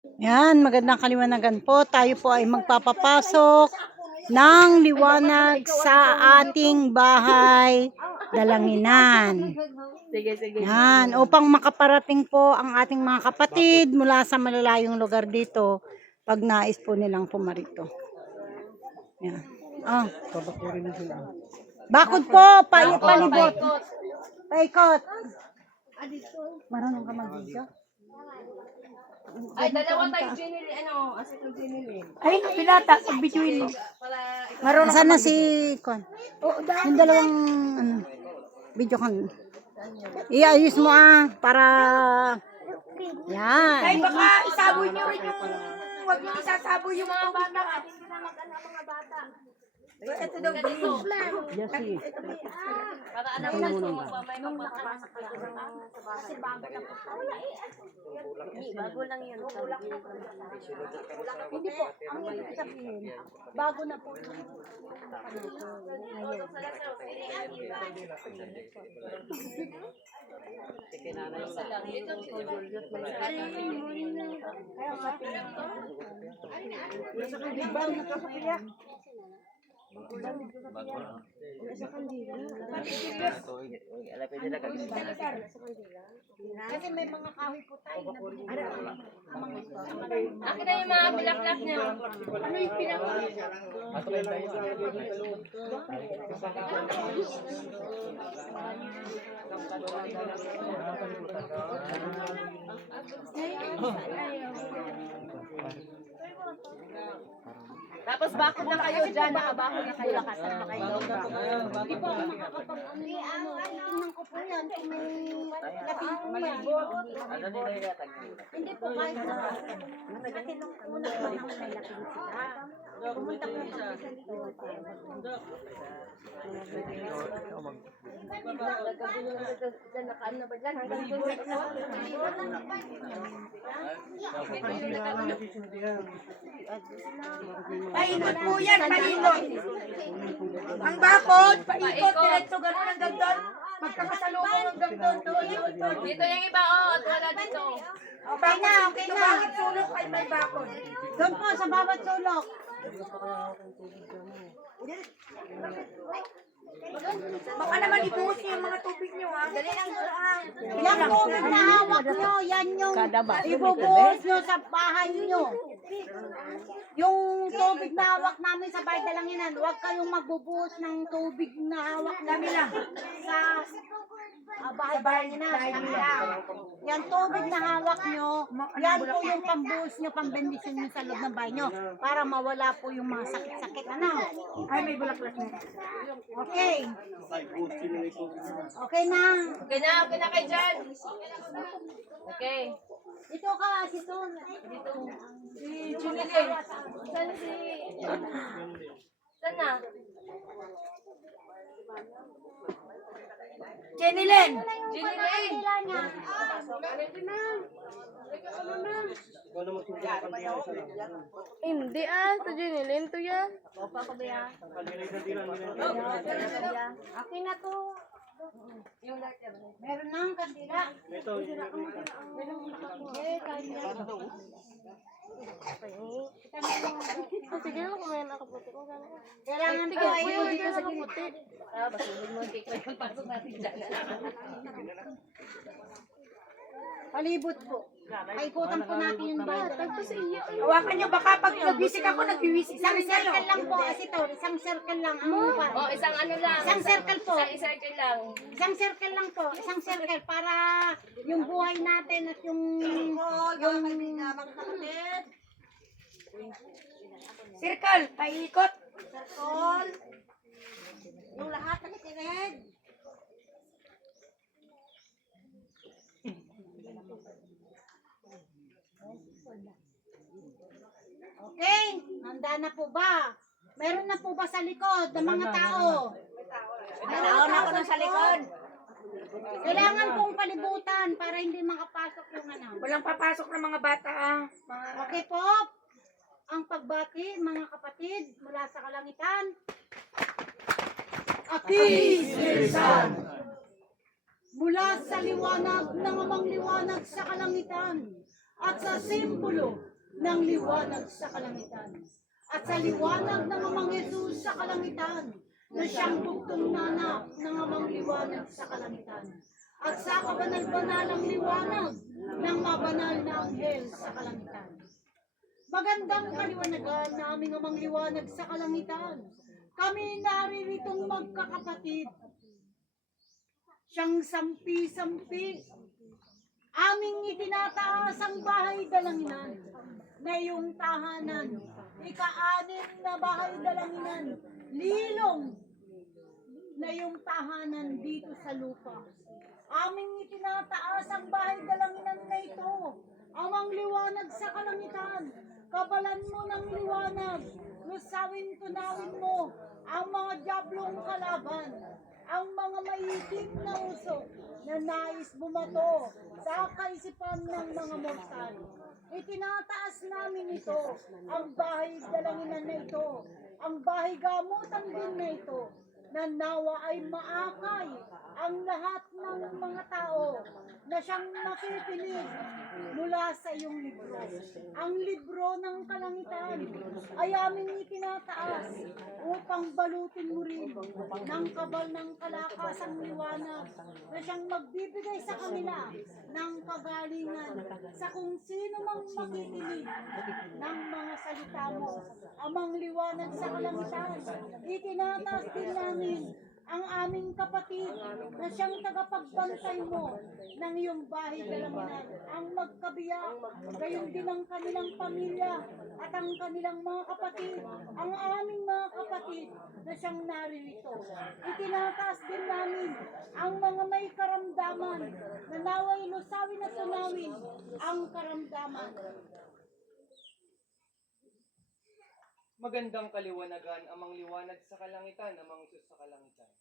Yan, magandang kaliwanagan po. Tayo po ay magpapapasok ng liwanag sa ating bahay Dalanginan. Yan, upang makaparating po ang ating mga kapatid mula sa malalayong lugar dito pag nais po nilang pumarito. Yan. Ah. Bakod po, palibot. Paikot. Marunong ka mag-video? Ay, dalawa tayo Jenny, asitong Jenny. Ay, pinata, pag-bituin mo. Marunong Saan na si Kon? Yung dalawang video kan. Iayos mo para yan. Ay, baka isaboy niyo rin yung, huwag niyo isasaboy yung mga bata. Hindi na mag-ano mga bata. Ito daw dito. Para alam mo na may magpapasok ka Kasi bago lang po. bago lang yun. Hindi po, ang ibig sabihin, bago na po. Kasi may mga kahoy po tayo na Akin na yung mga bilaklak niyo. Ano yung pinaka? Tapos bakit na kayo dyan? Nakabakod na kayo. Lakasan na kayo. Hindi po ako makakapag-tingnan ko po yan kung may lating po yan. Hindi po kahit na. Kasi nung una po nang may lating sila. Pumunta po kami sa dito. Nakaan na ba dyan? Hanggang doon. Paikot po yan, paikot. Ang bakod, paikot, diretso gano'n hanggang doon. Magkakasalubong hanggang doon. Dito yung iba, at wala dito. Okay na, okay na. Bakit sulok ay may bakod? Doon po sa bawat sulok. Baka naman ibuhos niyo yung mga tubig niyo, ha? Dali lang doon, ha? Yan tubig na hawak nyo, yan yung ibubuhos nyo sa bahay nyo. Yung tubig na hawak namin sa bahay Dalanginan, huwag kayong magbubuhos ng tubig na hawak namin sa bahay Dalanginan. Yan tubig na hawak nyo, yan po yung pambuhos nyo, pambendisyon nyo sa loob ng bahay nyo, para mawala po yung mga sakit-sakit. Ano? Ay, may bulaklak na. Okay. Okay na. Okay na kayo dyan. Okay. Dito ka, si Ton. Dito. Si Junilin. Saan si... Saan na? Jenilyn! Junilin. Hindi ito Junilin to yan. Okay na to. Meron nang kandila. Sige lang kumain nakaputi ko sana. Kailangan Sige, to ay kuya, hindi ka nakaputi. Basulog mo. Pasok natin dyan. palibot po. Paikutan po natin yung bahay. Hawakan niyo, baka pag nag-wisik ako, nag-wisik. Isang circle lang po kasi to. Isang circle lang ang lupa. Oh, isang ano lang. Isang circle po. Isang circle lang. Isang circle lang po. Isang circle para yung buhay natin at yung Circle, paikot. circle. Yung lahat ng red. Okay, handa na po ba? Meron na po ba sa likod ng mga tao? Nanaon ako na sa likod. Kailangan pong palibutan para hindi makapasok yung ano. Walang papasok ng mga bata, ah. Okay po, ang pagbati mga kapatid mula sa kalangitan. Atisirisan! Mula sa liwanag ng amang liwanag sa kalangitan, at sa simbolo ng liwanag sa kalangitan. At sa liwanag ng Amang Jesus sa kalangitan, na siyang bugtong nanak ng Amang liwanag sa kalangitan. At sa kabanal-banalang liwanag ng mabanal na anghel sa kalangitan. Magandang kaliwanagan na aming Amang liwanag sa kalangitan. Kami nariritong magkakapatid. Siyang sampi-sampi. Aming itinataas ang bahay dalanginan na iyong tahanan. Ika-anim na bahay dalanginan. Lilong na iyong tahanan dito sa lupa. Aming itinataas ang bahay dalanginan na ito. Amang liwanag sa kalangitan. Kabalan mo ng liwanag. Lusawin tunawin mo ang mga diablong kalaban. Ang mga maitim na usok na nais bumato sa kaisipan ng mga mortal. Itinataas namin ito, ang bahay dalanginan na ito, ang bahay gamutan din na ito, na nawa ay maakay ang lahat ng mga tao na siyang makikinig mula sa iyong libro. Ang libro ng kalangitan ay aming itinataas upang balutin mo rin ng kabal ng kalakasang liwanag na siyang magbibigay sa kanila ng kagalingan sa kung sino mang makikinig ng mga salita mo. Amang liwanag sa kalangitan, itinataas din namin ang aming kapatid na siyang tagapagbantay mo ng iyong bahay dalanginan, ang magkabiyak, gayon din ang kanilang pamilya at ang kanilang mga kapatid, ang aming mga kapatid na siyang naririto. Itinataas din namin ang mga may karamdaman na naway lusawin at tunawin ang karamdaman. Magandang kaliwanagan, amang liwanag sa kalangitan, amang Diyos sa kalangitan.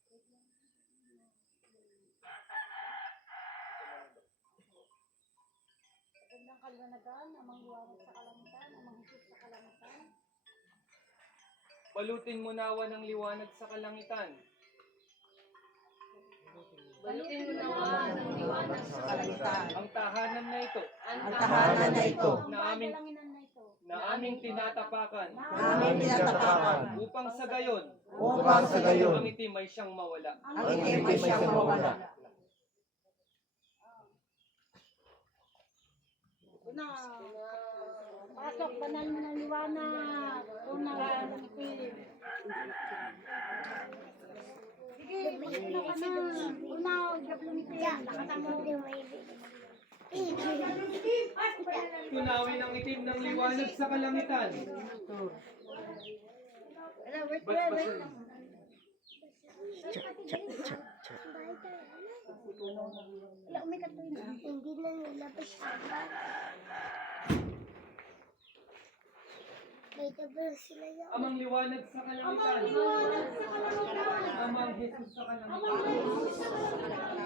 Magandang kaliwanagan, amang liwanag sa kalangitan, amang Jesus sa kalangitan. Balutin mo nawa ng liwanag sa kalangitan. Balutin mo nawa ng liwanag sa kalangitan. Ang tahanan na ito, Ang tahanan na ito, na aming, Dalanginan na ito. na aming tinatapakan, Namin tinatapakan upang sa gayon, upang sa gayon ang itim ay siyang mawala. ang itim ay siyang mawala. Una, pasok, banal mo ng liwanag. Una, ng itim. Sige, una ka na. Una, diablong itim. Lakasan mo. Tunawin ang itim ng liwanag sa kalangitan. Wait. Wala, umikat po yun. Hindi na nilabas agad. May double sila yan. Amang liwanag sa kalangitan. Amang Jesus sa kalangitan.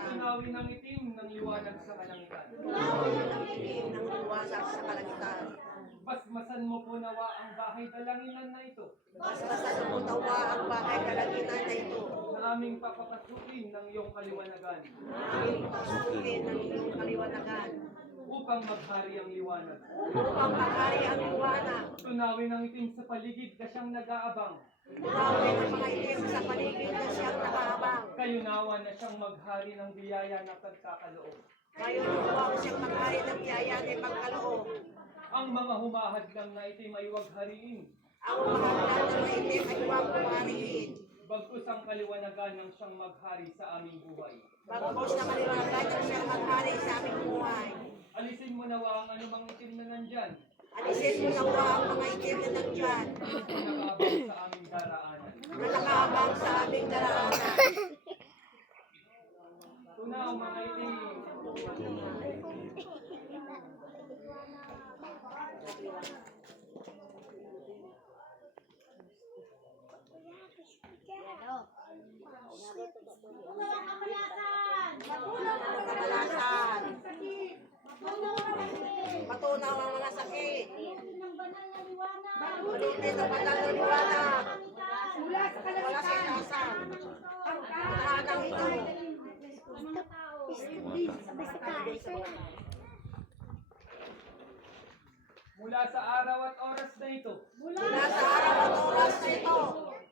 Tunawin ang itim ng liwanag sa kalangitan. ng liwanag sa kalangitan. Basmasan mo po nawa ang bahay dalanginan na ito, Basta sa lumutawa ang bahay kalangitan na ito. na aming papapasukin ng iyong kaliwanagan, Aming pasukin ng iyong kaliwanagan. upang maghari ang liwanag. Upang maghari ang liwanag. Tunawin ang itim sa paligid na siyang nag-aabang. Tunawin ang mga itim sa paligid na siyang nakahabang. Kayo nawa na siyang maghari ng biyaya na pagkakaloob. Kayo huwag siyang maghari ng biyaya ng pagkaloob. Ang mga humahadlang na itim ay huwag hariin. Ang mga lahat ng mga itim ay huwag kumariin. Bagkus ang kaliwanagan ng siyang maghari sa aming buhay. Bagkos na kaliwanagan ng siyang maghari sa aming buhay. Alisin mo nawa ang anumang itim na nandyan, Alisin mo nawa ang mga itim na nandyan. nakaabang sa aming daraanan. Na nakahabang sa aming daraanan. Tunaw mga itim. Kabalasan. Patunaw ang mga sakit. Balutin ang banal na liwanag. Wala sa kalakasan. Ang tahanan ito. Mula sa araw at oras na ito, Mula sa araw at oras na ito,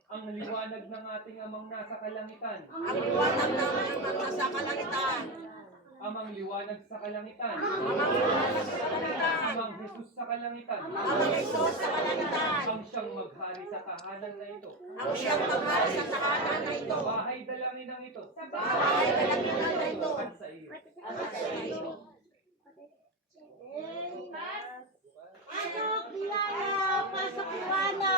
ang liwanag ng ating amang nasa kalangitan, ang liwanag namin ang nasa kalangitan. amang liwanag sa kalangitan, Amang liwanag sa kalangitan. amang Jesus sa kalangitan, Amang Hesus sa kalangitan. ang siyang maghari sa tahanan na ito, Ang siyang maghari sa tahanan na ito. bahay dalanginang ito, Bahay kalangitan na ito. at sa iyo. Pasok, Diana! Pasok, Diana!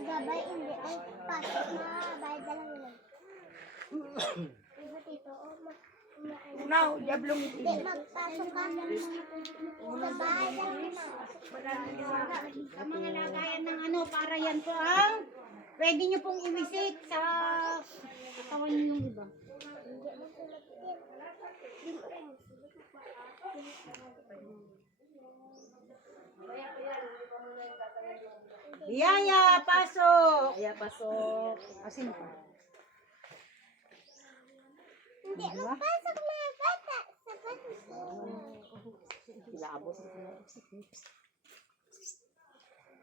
Gabay, hindi. Ay, pasok na. Bayad na lang yun. Diba dito? Now, Diablong Hindi, itim. magpasok ka. Sa bahay lang yun. Sa mga lagayan ng ano, para yan po ang pwede nyo pong i-visit sa katawan nyo yung iba. Yaya, pasok! Kaya pasok. Asin pa. Hindi, magpasok na yung bata. Sa bata. Ilabos.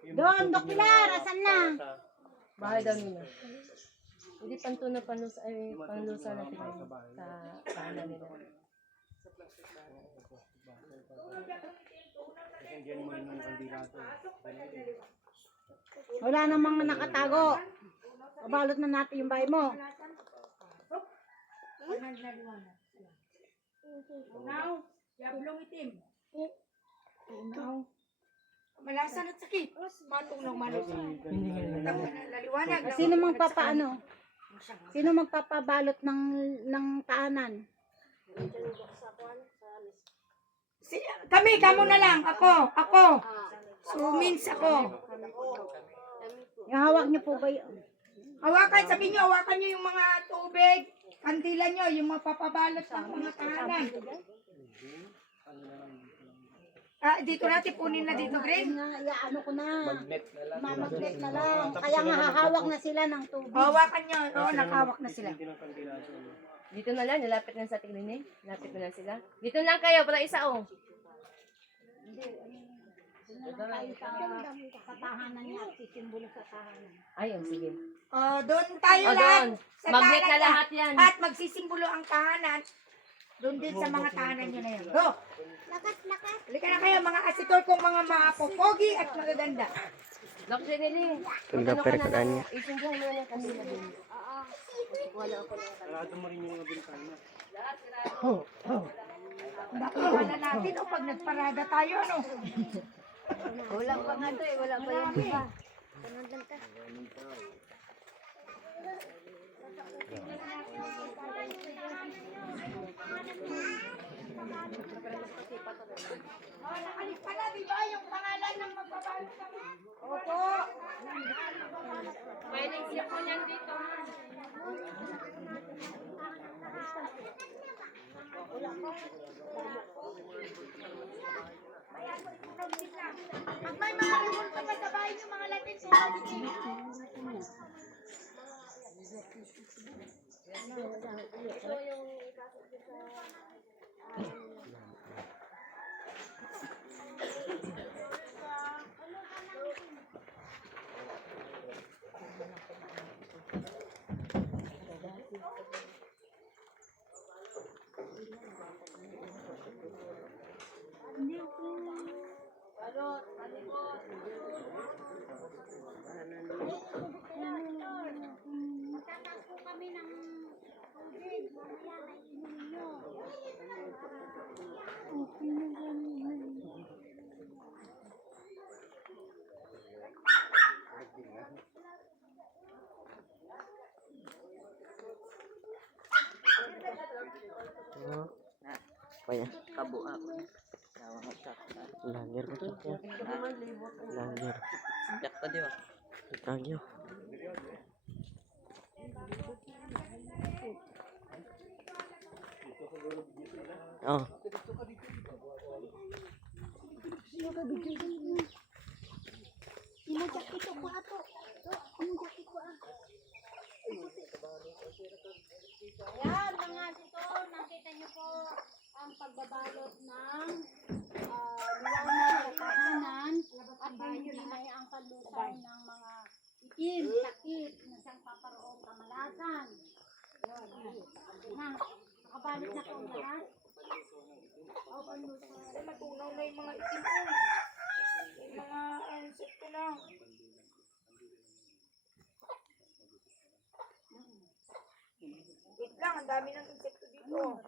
Doon, Dok Pilar, asan na? Bahay daw nila. Hindi panusa natin sa tahanan nila. Wala namang nakatago. Kabalot na natin yung bahay mo. Now, Diablong itim. Malasan at sakit. Matong ng manok. Laliwanag. Sino magpapaano? Sino magpapabalot ng tahanan? Kamo na lang. Ako. So, means ako. Yung hawak niyo po ba yun? Sabihin nyo, hawakan nyo yung mga tubig, kandila nyo, yung mapapabalot ng mga tahanan. Dito natin punin na dito, Greg. Ano ko na. Mamagnet na lang. Kaya nga hahawak na sila ng tubig. Hawakan nyo, nakahawak na sila. Dito na lang, nalapit na sa tignin. Lapit na lang sila. Dito lang kayo, para isa oh. Sa tahanan niya, sisimbolo sa tahanan. Ay, sige. Doon tayo O lahat. doon. Sa Magnet na tahanan lahat yan. At magsisimbolo ang tahanan. Doon din sa mga tahanan nyo na yun. Go! Lakas. Halika na kayo, mga asitor kong mga mapopogi at magaganda. Lock din nila. Pagdaper ka kanya. Isindihan mo na yung kanila din. Wala ako na. Wala natin, pag nagparada tayo, ano? Wala pa nga to eh. Wala pa yung iba. Nakalit pala, di ba, yung pangalan ng magbabalot ng... Opo. Pwede siya po niyan dito. Pag may mga revolta pa sa bahay yung mga Latin, Tataas po kami ng tubig. Mamaya ay inumin nyo. Langer ko to. Langer. Jak tadi ba? Tagyo. Oh. Inajak ito ko ato. Inajak ko ako. Yan, mga sito, nakita niyo po ang pagbabalot ng liwanag sa tahanan at hinihimay ang kalusaw ng mga itim, sakit na siyang paparoon kamalasan. Yun. Na, nakabalot na po ang lahat. Matunaw na yung mga itim. Yung mga insekto lang. Wait lang, ang dami ng insekto dito.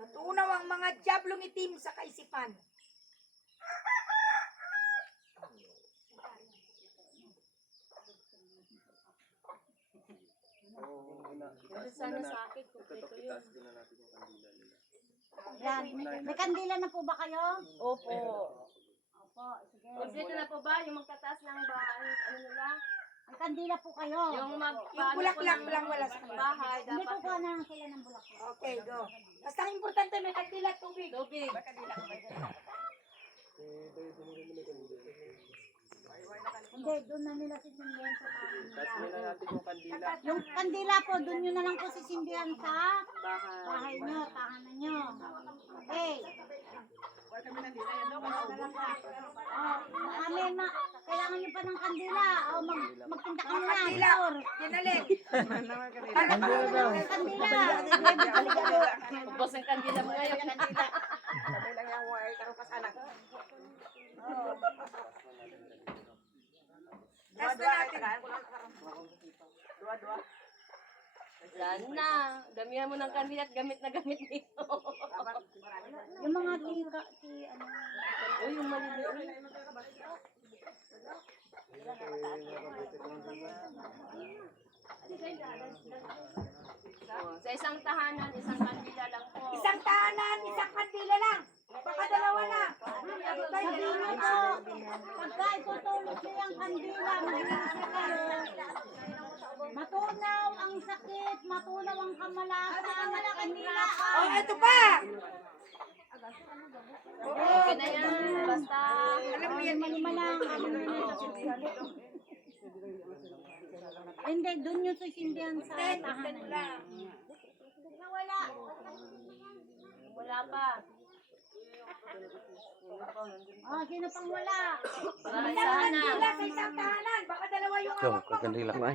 Matunaw ang mga diablong itim sa kaisipan. Sana sa akin, kumpleto yun. Yan. May kandila na po ba kayo? Opo. Opo, sige. Kumpleto na po ba yung magtataas ng bahay, ano nila? May kandila po kayo. Yung Yung bulaklak lang wala sa kanila. bahay, Hindi dapat po kuha na lang sila ng bulaklak. Okay, go. Basta ang importante may kandila at tubig. tubig. Hindi, doon na nila sisindihan sa kanila. na natin yung kandila. Yung kandila po, doon nyo na lang po sisindihan sa bahay nyo, tahanan nyo. Okay. Amen, kailangan nyo pa ng kandila. O, magtinda ka muna. Sir. Yan alin. Kandila. Ubos ang kandila mo ngayon. Last na natin. Yan na. Damihan mo ng kandila at gamit na gamit dito. Yung mga tika, ano. Uy, yung maliliit. Sa isang tahanan, isang kandila lang po. Isang tahanan, isang kandila lang. Baka dalawa na. Sabihin nyo po, pagka itutulog nyo yung kandila, mag-iisa kayo. Matunaw ang sakit, matunaw ang kamalasan, ang kandila. Oh, ito pa. Okay na yan. Basta, Alam mo yan, Manimalang, hindi, doon nyo sisindihan sa tahanan. Nawala. wala pa. Oh, sino pang wala? Para isang sana. kandila sa isang tahanan. Baka dalawa yung hawak mo.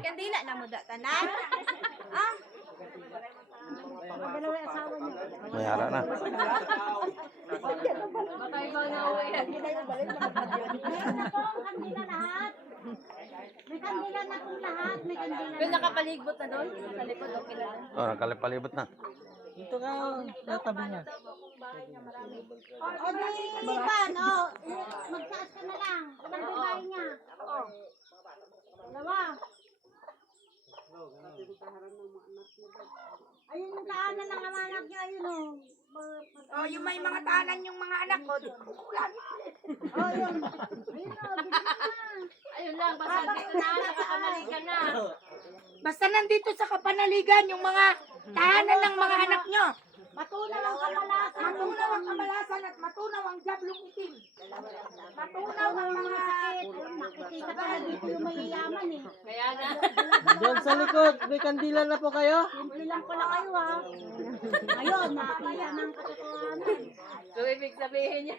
Kandila na mo tanan. Dalawa yung asawa niyo. Mayara na. Baka ikaw na uwi. Meron na po ang kandila lahat. May kandila na pong lahat. May kandila Pero na. nakapaligbot na doon. Sa likod, okay na. Oh, nakalipalibot na. Dito ka, tatabi niya. O di, Ipan, o. Magtaas ka na lang. Ilang babae niya? Dalawa. Ayun yung tahanan ng mga anak niya, ayun o. Oh, yung may mga tahanan yung mga anak ko. Kulang. Oh, yun. Ayun o, bigyan na. Ayun lang, basta dito na, nakakamali ka na. Basta nandito sa kapanaligan yung mga tahanan ng mga anak nyo. Matunaw ang kamalasan. Matunaw ang kamalasan at matunaw ang jablong itim. Matunaw ang mga Sakit. Nakikita ka na dito yung mayayaman eh. Kaya na. Diyan sa likod, may kandila na po kayo? Simple lang pala kayo ha. Ngayon, nakakaya ng katotohanan. So, ibig sabihin niya.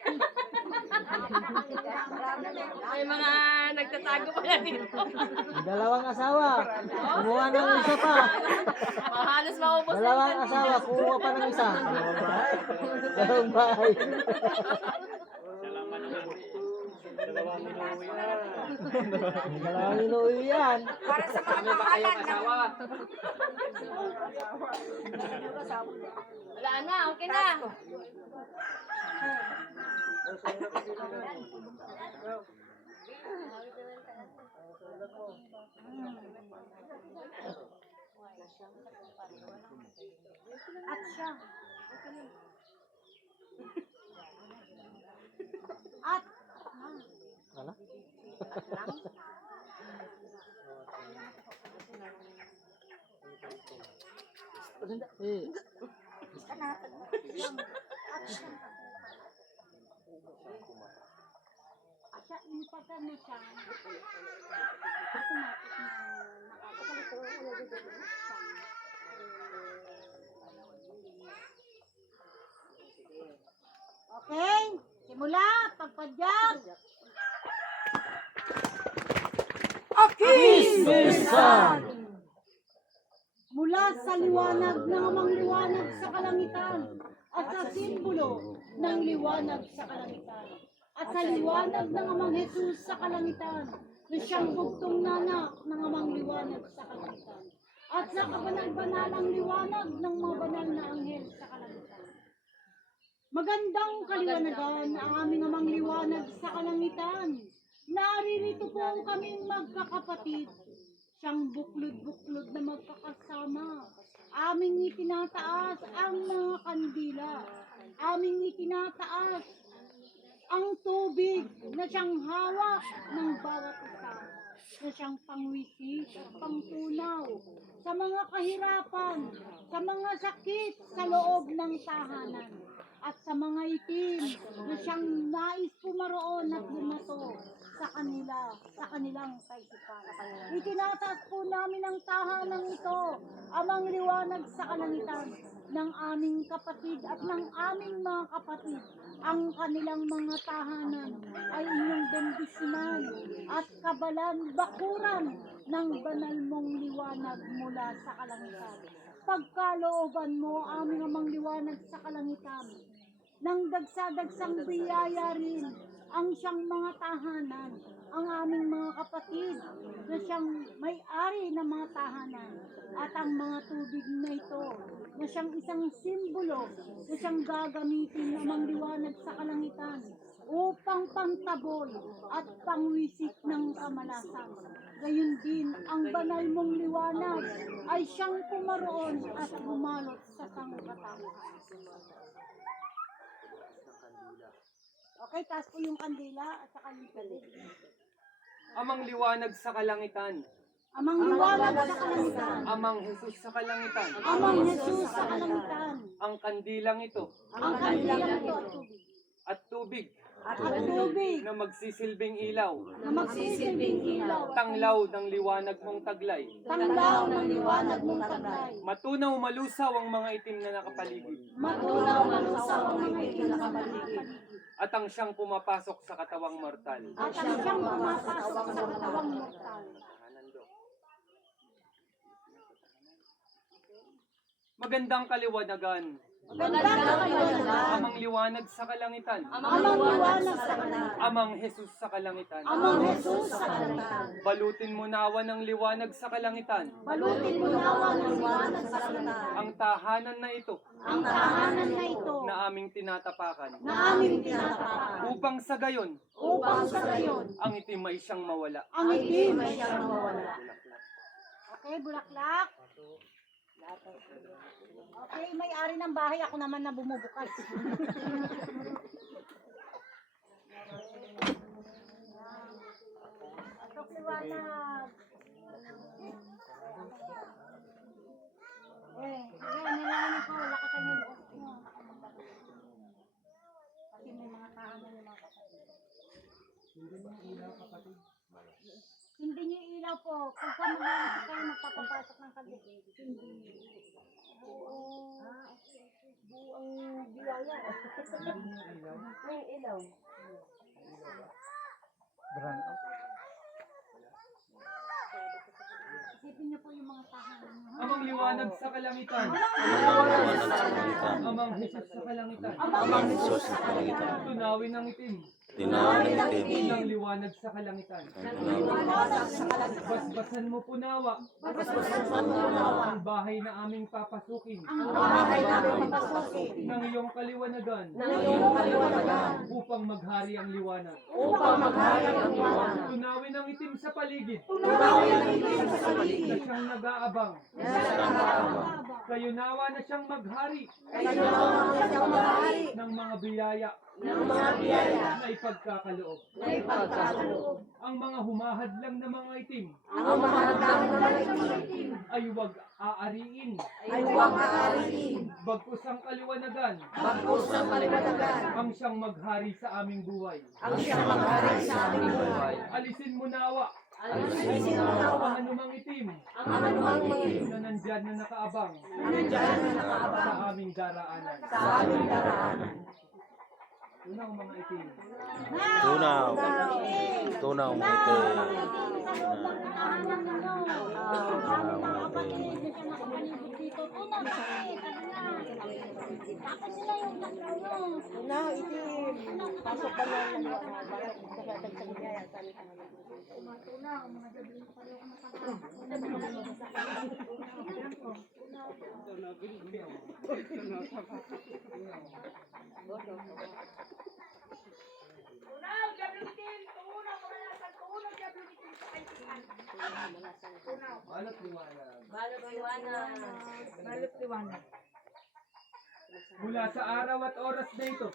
May mga nagtatago pala dito. Dalawang asawa. Kumuha ng isa pa. Halos maubos na Dalawang yung asawa, kumuha pa ng isa. Dalawang bahay. Dalawang inuwi yan. para sa mga tahanan ng Wala na, okay na. At siya. At. Ano? Eh, At siya, yung pagka na siya, automatic na nakakagalit Okay? Simula, pagpadyag. Mula sa liwanag ng amang liwanag sa kalangitan at sa simbolo ng liwanag sa kalangitan at sa liwanag ng amang Jesus sa kalangitan na siyang bugtong nanak ng amang liwanag sa kalangitan at sa kabanal-banalang liwanag ng mga banal na anghel sa kalangitan. Magandang kaliwanagan ang aming amang liwanag sa kalangitan. Naririto po kaming magkakapatid. Siyang buklod-buklod na magkakasama. Aming itinataas ang mga kandila. Aming itinataas ang tubig na siyang hawak ng bawat isa. Na siyang pangwisik, pangtunaw sa mga kahirapan, sa mga sakit sa loob ng tahanan. At sa mga itim na siyang nais pumaroon at bumato sa kanila, sa kanilang kaisipan. Itinataas po namin ang tahanang ito, amang liwanag sa kalangitan ng aming kapatid at ng aming mga kapatid. Ang kanilang mga tahanan ay inyong bendisyonan at kabalan, bakuran ng banal mong liwanag mula sa kalangitan. Pagkalooban mo aming amang liwanag sa kalangitan, nang dagsa-dagsang biyaya rin ang siyang mga tahanan, ang aming mga kapatid na siyang may-ari ng mga tahanan at ang mga tubig na ito na siyang isang simbolo na siyang gagamitin ng liwanag sa kalangitan upang pangtabol at pangwisik ng kamalasan. Gayun din, ang banal mong liwanag ay siyang pumaroon at bumalot sa sangkatauhan. Okay, taas po yung kandila at saka yung palig. Amang liwanag sa kalangitan. Amang liwanag sa kalangitan. Amang Jesus sa kalangitan. Amang Jesus sa kalangitan. Ang kandilang ito Ang kandilang ito at tubig. at tubig At tubig na magsisilbing ilaw, na magsisilbing ilaw. tanglaw ng liwanag mong taglay. Tanglaw ng liwanag mong taglay. Matunaw malusaw ang mga itim na nakapaligid. Matunaw malusaw ang mga itim na kapaligid. At ang siyang pumapasok sa katawang mortal. At ang siyang pumapasok sa katawang mortal. Magandang kaliwanagan. Magandang kaliwanagan. Amang liwanag sa kalangitan. Amang liwanag sa kalangitan. Amang Jesus sa kalangitan. Amang Jesus sa kalangitan. Balutin mo nawa ng liwanag sa kalangitan. Balutin mo nawa ng liwanag sa kalangitan. Ang tahanan na ito Ang tahanan na ito na aming tinatapakan. na aming tinatapakan. Upang sa gayon, Upang sa gayon, ang itim ay siyang mawala. ang itim ay siyang mawala. Okay, bulaklak. Okay, may-ari ng bahay, ako naman na bumubukas. Atok liwanag. Nalaman ako, wala ka tayo bukas nyo. Kasi may mga tahanan yung mga kapatid. Hindi niyo ilaw po. Pagka mag-iisip kayo, magpapapasok ng kandik. Hindi. Buong biyaya. May ilaw. Isipin niyo po yung mga tahanan niyo. Amang liwanag sa kalangitan. Amang Jesus sa kalangitan. Amang Jesus sa kalangitan. Tunawin ang itim Tinawin ang itim. ng liwanag sa kalangitan. Basbasan mo punawa ang bahay na aming papasukin Ang bahay namin papasukin. ng iyong kaliwanagan Ng iyong kaliwanagan. upang maghari ang liwanag. Upang maghari ang liwanag. Tunawin ang itim sa paligid Tunawin ang itim sa paligid. na siyang nag-aabang. Kayo nawa na siyang maghari Kayo naman ang siyang mahari ng mga biyaya ng mga biyaya na ipagkakaloob. na ipagkaloob. Ang mga humahadlang na mga itim Ang mahalagang na mga itim ay huwag aariin. ay huwag aariin. Bagkus ang kaliwanagan Bagkus ang kaliwanagan. ang siyang maghari sa aming buhay. Ang siyang maghari sa aming buhay. Alisin mo nawa Ang anumang itim na nandyan na nakaabang sa aming daraanan. Tunaw mga itim. Tunaw. Tunaw mga itim. Na, itim. Pasok ka na. Tunaw, Diablo Itim! Tunaw, kamalasan! Tunaw, Diablo Itim! Sa kaisipan! Tunaw. Balot liwanag. Balot liwanag. Mula sa araw at oras na ito.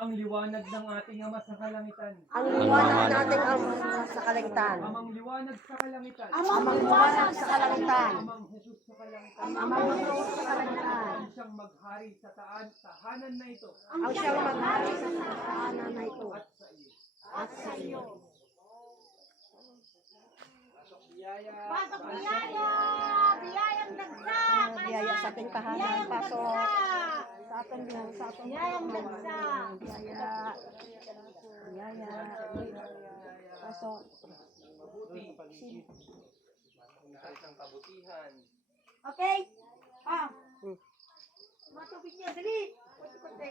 Ang liwanag ng ating Ama sa kalangitan. Ang liwanag nating ang sa kalangitan. Amang liwanag sa kalangitan. Amang liwanag sa kalangitan. Amang Jesus sa kalangitan. Amang Diyos sa kalangitan. Ang siyang maghari sa tahanan na ito Ang siyang maghari sa tahanan na ito. at sa iyo. At sa iyo. Biyaya. Pasok biyaya! Biyayang dagsa! Biyaya sa ating tahanan. Pasok. Sa ating biyaya. Sa ating Biyayang dagsa! biyaya. Biyaya. Pasok. Mabuti. Lahat ng kabutihan. Okay? Matubig niya, dali! Kunti-kunti.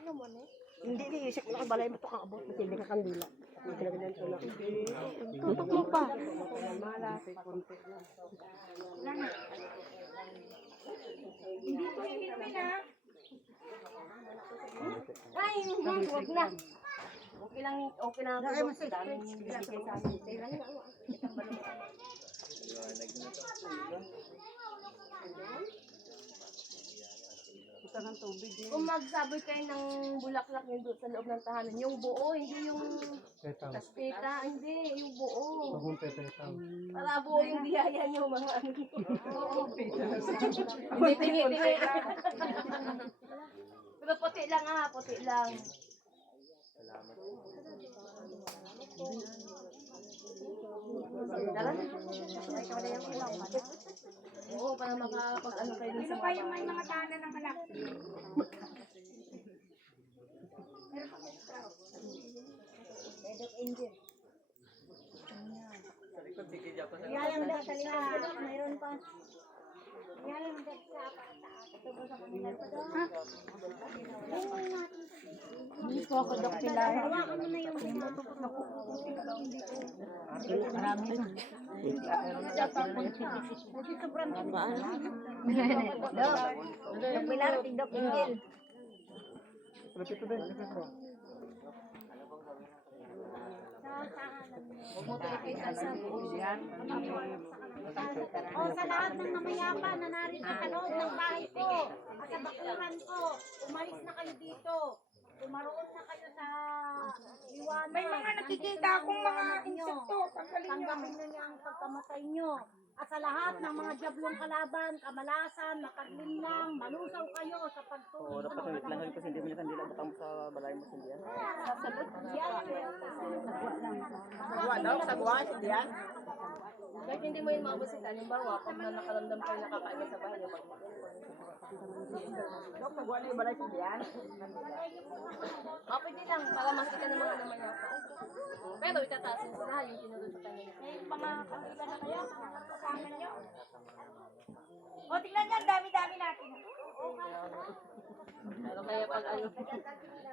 Ano mo na? Hindi, isip ko lang balay mo ito kang abot. Hindi ka kandila. Hindi ka ganyan tulak. Tutok mo pa. Malas. Hindi ko iinumin, ha? Ay, huwag na. Okay lang ako. Dami mo sa bibigay sa amin. Ito ng tubig. Kung magsaboy kayo ng bulaklak yung doon sa loob ng tahanan, yung buo, hindi yung kaspeta, hindi, yung buo. Para buo yung biyaya nyo, mga ano. Hindi tingi-tingi. Pero puti lang puti lang. Tara. Oo, para makapag-ano kayo dun Sino sa pa yung may mga tahanan ng anak? Biyayang dagsa! Mayroon pa. Biyayang dagsa! Hindi po ako doktilar. Hawakan mo na yung Marami. Kasi sobrang Dok Pilar, Dok Angel. O sa lahat ng namayapa na narito sa loob ng bahay ko at sa bakuran ko, umalis na kayo dito. Tumaroon na kayo sa liwanag. May mga nakikita akong mga insekto. Tanggalin nyo. Tanggapin na niya ang pagkamatay nyo. At sa lahat ng mga jablong kalaban, kamalasan, makaglinlang, malusaw kayo sa pagtuloy. Dapat ulit lang kayo kasi hindi mo niya kandila butang sa balay mo hindi yan. Sagwa daw, sagwa, hindi yan. Kahit hindi mo yung mabusin, halimbawa, pag nakaramdam kayo nakakain sa bahay niyo, Dok, sagwa na yung balay, hindi yan. pwede lang, para makita ng mga naman ako. Pero itatasin ko na yung tinulog sa kanya. Mga kapila na kayo. Mga kasama nyo. O, tingnan nyo. Ang dami-dami natin. Pero kaya pag ano,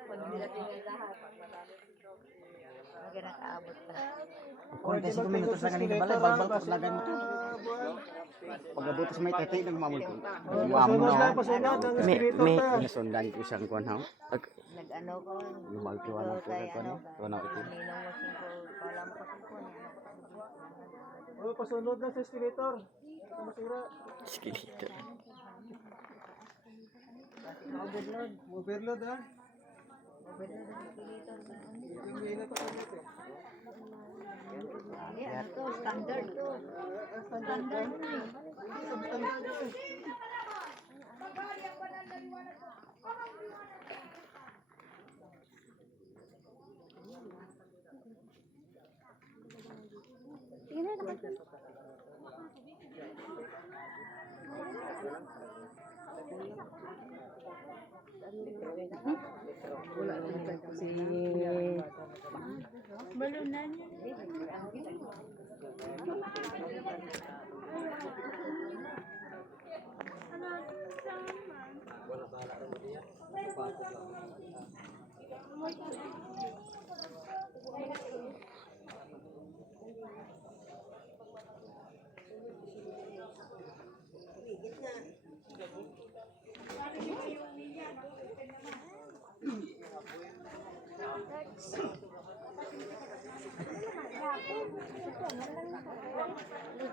pag nilatingay lahat, Kung kasi kuminutos lang kanina balay, balbal ko lagan mo. Pagkabutos may tati ng mamul ko. May nasundan ko isang kuwan ha. Nag-ano ko, Yung magtuwa ng tulad ko no. Tunaw ito. ninong mo singko, kalam ko singko niya. Oh, pasunod na sa escalator. Masira. Skilito. Overload. Overload ha. Overload ang escalator. Hindi na pa dito. Yan to, standard to. Standard to.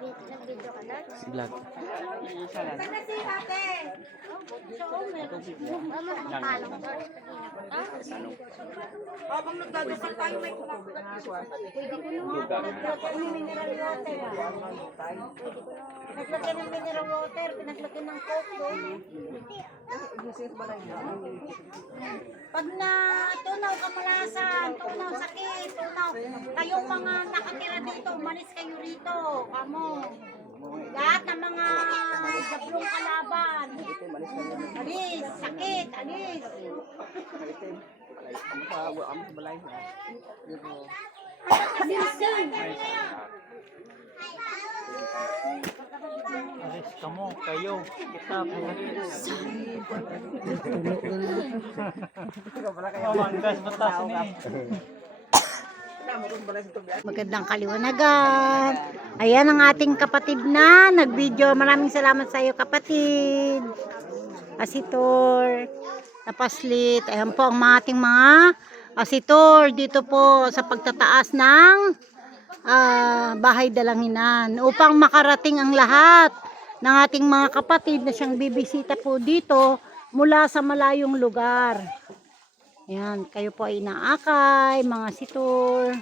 Nag-video ka na? Vlog. Saan na si ate? Mama, palong. Habang nagdadasal tayo, may kumakagat. Mineral water. Naglagyan ng mineral water, pinaglagyan ng coke. Pag na tunaw kamalasan, tunaw sakit, tunaw, kayong mga nakatira dito, umalis kayo rito, kamo. Lahat ng mga jablong kalaban. Alis, sakit, alis. Alis ka mo, kayo. Kita po. Manggas batas ni. Magandang kaliwanagan. Ayan ang ating kapatid na nag-video. Maraming salamat sa iyo, kapatid. Asitor, napaslit. Ayan po ang ating mga asitor dito po sa pagtataas ng bahay Dalanginan upang makarating ang lahat ng ating mga kapatid na siyang bibisita po dito mula sa malayong lugar. Ayan, kayo po ay inaakay, mga sitor.